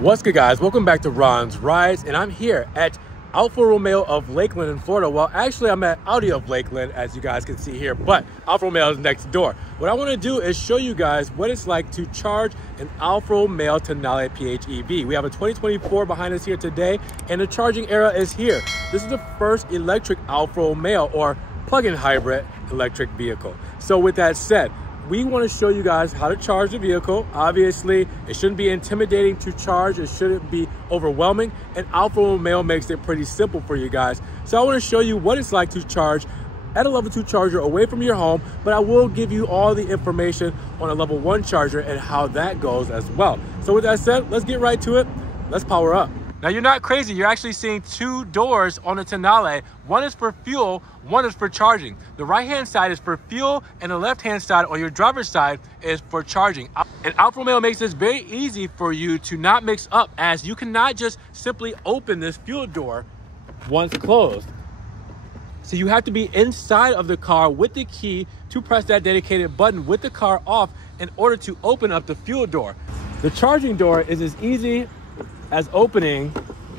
What's good, guys? Welcome back to Ron's Rides, and I'm here at Alfa Romeo of Lakeland in Florida. Well, actually, I'm at Audi of Lakeland, as you guys can see here, but Alfa Romeo is next door. What I want to do is show you guys what it's like to charge an Alfa Romeo Tonale PHEV. We have a 2024 behind us here today, and the charging era is here. This is the first electric Alfa Romeo, or plug-in hybrid electric vehicle. So with that said, we want to show you guys how to charge the vehicle. Obviously, it shouldn't be intimidating to charge. It shouldn't be overwhelming. And Alfa Romeo makes it pretty simple for you guys. So I want to show you what it's like to charge at a level 2 charger away from your home, but I will give you all the information on a level 1 charger and how that goes as well. So with that said, let's get right to it. Let's power up. Now, you're not crazy. You're actually seeing two doors on the Tonale. One is for fuel, one is for charging. The right-hand side is for fuel, and the left-hand side, or your driver's side, is for charging. And Alfa Romeo makes this very easy for you to not mix up, as you cannot just simply open this fuel door once closed. So you have to be inside of the car with the key to press that dedicated button with the car off in order to open up the fuel door. The charging door is as easy as opening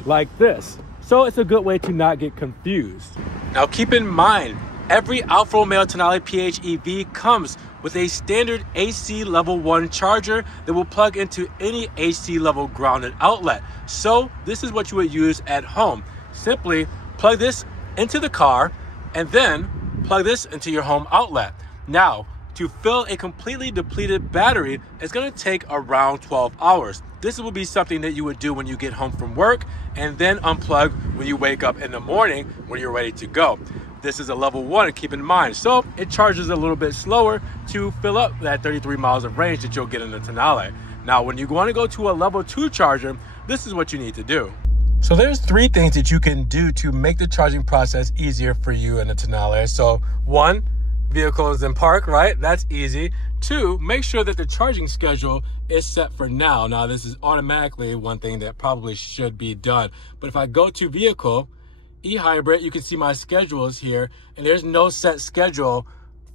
like this. So it's a good way to not get confused. Now keep in mind, every Alfa Romeo Tonale PHEV comes with a standard AC level 1 charger that will plug into any AC level grounded outlet. So this is what you would use at home. Simply plug this into the car and then plug this into your home outlet. Now, to fill a completely depleted battery, it's going to take around 12 hours. This will be something that you would do when you get home from work and then unplug when you wake up in the morning when you're ready to go. This is a level 1, keep in mind. So it charges a little bit slower to fill up that 33 miles of range that you'll get in the Tonale. Now, when you want to go to a level 2 charger, this is what you need to do. So there's 3 things that you can do to make the charging process easier for you in the Tonale. So 1, vehicle is in park, right? That's easy. 2, make sure that the charging schedule is set for now. Now, this is automatically one thing that probably should be done. But if I go to vehicle, e-hybrid, you can see my schedules here, and there's no set schedule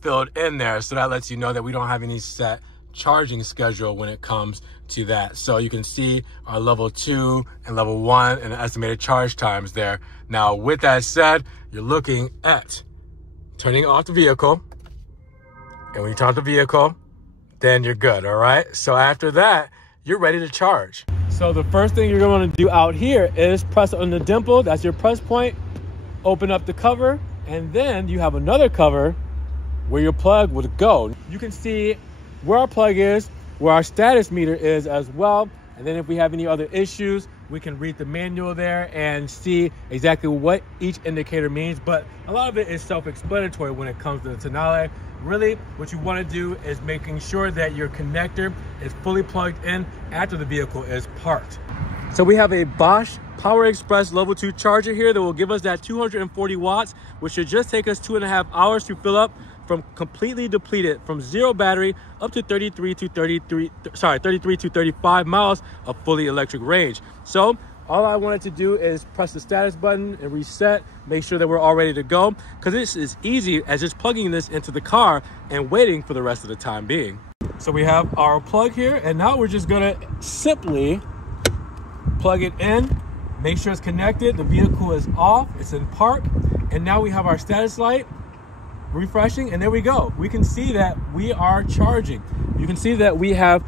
filled in there. So that lets you know that we don't have any set charging schedule when it comes to that. So you can see our level 2 and level 1 and the estimated charge times there. Now, with that said, you're looking at turning off the vehicle, and when you turn off the vehicle, then you're good, all right? So after that, you're ready to charge. So the first thing you're going to do out here is press on the dimple. That's your press point. Open up the cover, and then you have another cover where your plug would go. You can see where our plug is, where our status meter is as well. And then if we have any other issues, we can read the manual there and see exactly what each indicator means. But a lot of it is self-explanatory when it comes to the Tonale. Really, what you want to do is making sure that your connector is fully plugged in after the vehicle is parked. So we have a Bosch Power Express level 2 charger here that will give us that 240 watts, which should just take us 2.5 hours to fill up from completely depleted, from 0 battery up to 33 to 35 miles of fully electric range. So all I wanted to do is press the status button and reset, make sure that we're all ready to go, because this is easy as just plugging this into the car and waiting for the rest of the time being. So we have our plug here, and now we're just gonna simply plug it in, make sure it's connected, the vehicle is off, it's in park, and now we have our status light refreshing, and there we go. We can see that we are charging. You can see that we have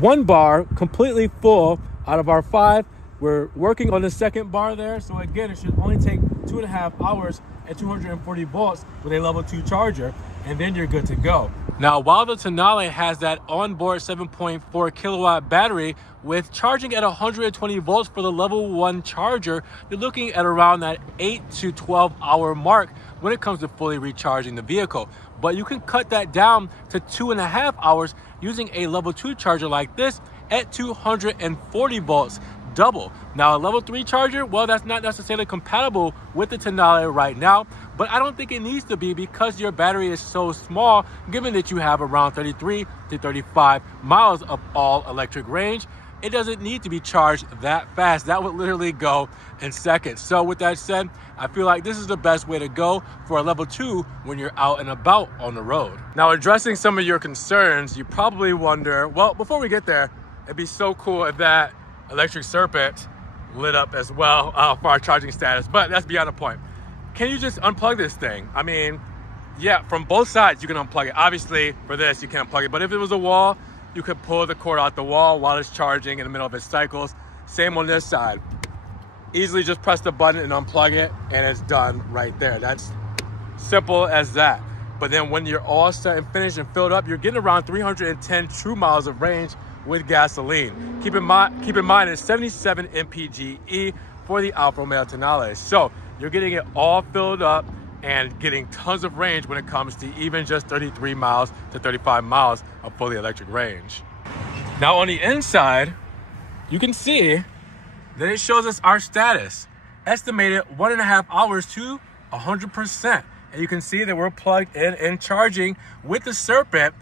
1 bar completely full out of our 5. We're working on the 2nd bar there. So again, it should only take 2.5 hours at 240 volts with a level 2 charger, and then you're good to go. Now, while the Tonale has that onboard 7.4 kilowatt battery, with charging at 120 volts for the level 1 charger, you're looking at around that 8 to 12 hour mark when it comes to fully recharging the vehicle. But you can cut that down to 2.5 hours using a level 2 charger like this at 240 volts, double. Now, a level 3 charger, well, that's not necessarily compatible with the Tonale right now, but I don't think it needs to be, because your battery is so small, given that you have around 33 to 35 miles of all electric range. It doesn't need to be charged that fast. That would literally go in seconds. So with that said, I feel like this is the best way to go for a level 2 when you're out and about on the road. Now, addressing some of your concerns, you probably wonder, well, before we get there, it'd be so cool if that electric serpent lit up as well for our charging status, but that's beyond the point. Can you just unplug this thing? I mean, yeah, from both sides you can unplug it. Obviously for this you can't unplug it, but if it was a wall, you could pull the cord out the wall while it's charging in the middle of its cycles. Same on this side. Easily just press the button and unplug it and it's done right there. That's simple as that. But then when you're all set and finished and filled up, you're getting around 310 true miles of range with gasoline. Keep in mind it's 77 mpge for the Alfa Romeo Tonale. So you're getting it all filled up and getting tons of range when it comes to even just 33 miles to 35 miles of fully electric range. Now on the inside, you can see that it shows us our status. Estimated 1.5 hours to 100%. And you can see that we're plugged in and charging with the Serpent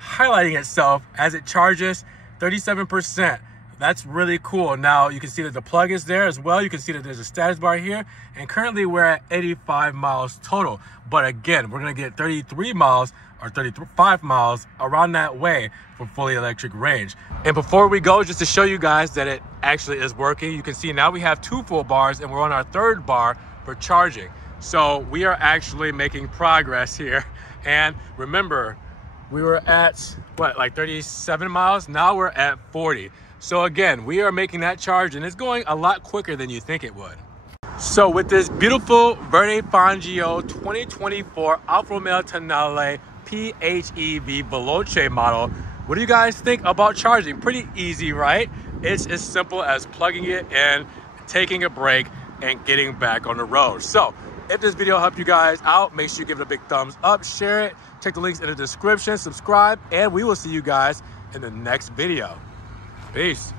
highlighting itself as it charges 37%. That's really cool. Now you can see that the plug is there as well. You can see that there's a status bar here. And currently we're at 85 miles total. But again, we're gonna get 33 miles or 35 miles around that way for fully electric range. And before we go, just to show you guys that it actually is working, you can see now we have 2 full bars and we're on our 3rd bar for charging. So we are actually making progress here. And remember, we were at what, like 37 miles? Now we're at 40. So again, we are making that charge and it's going a lot quicker than you think it would. So with this beautiful Verde Fangio 2024 Alfa Romeo Tonale PHEV Veloce model, what do you guys think about charging? Pretty easy, right? It's as simple as plugging it in, taking a break, and getting back on the road. So if this video helped you guys out, make sure you give it a big thumbs up, share it, check the links in the description, subscribe, and we will see you guys in the next video. Peace.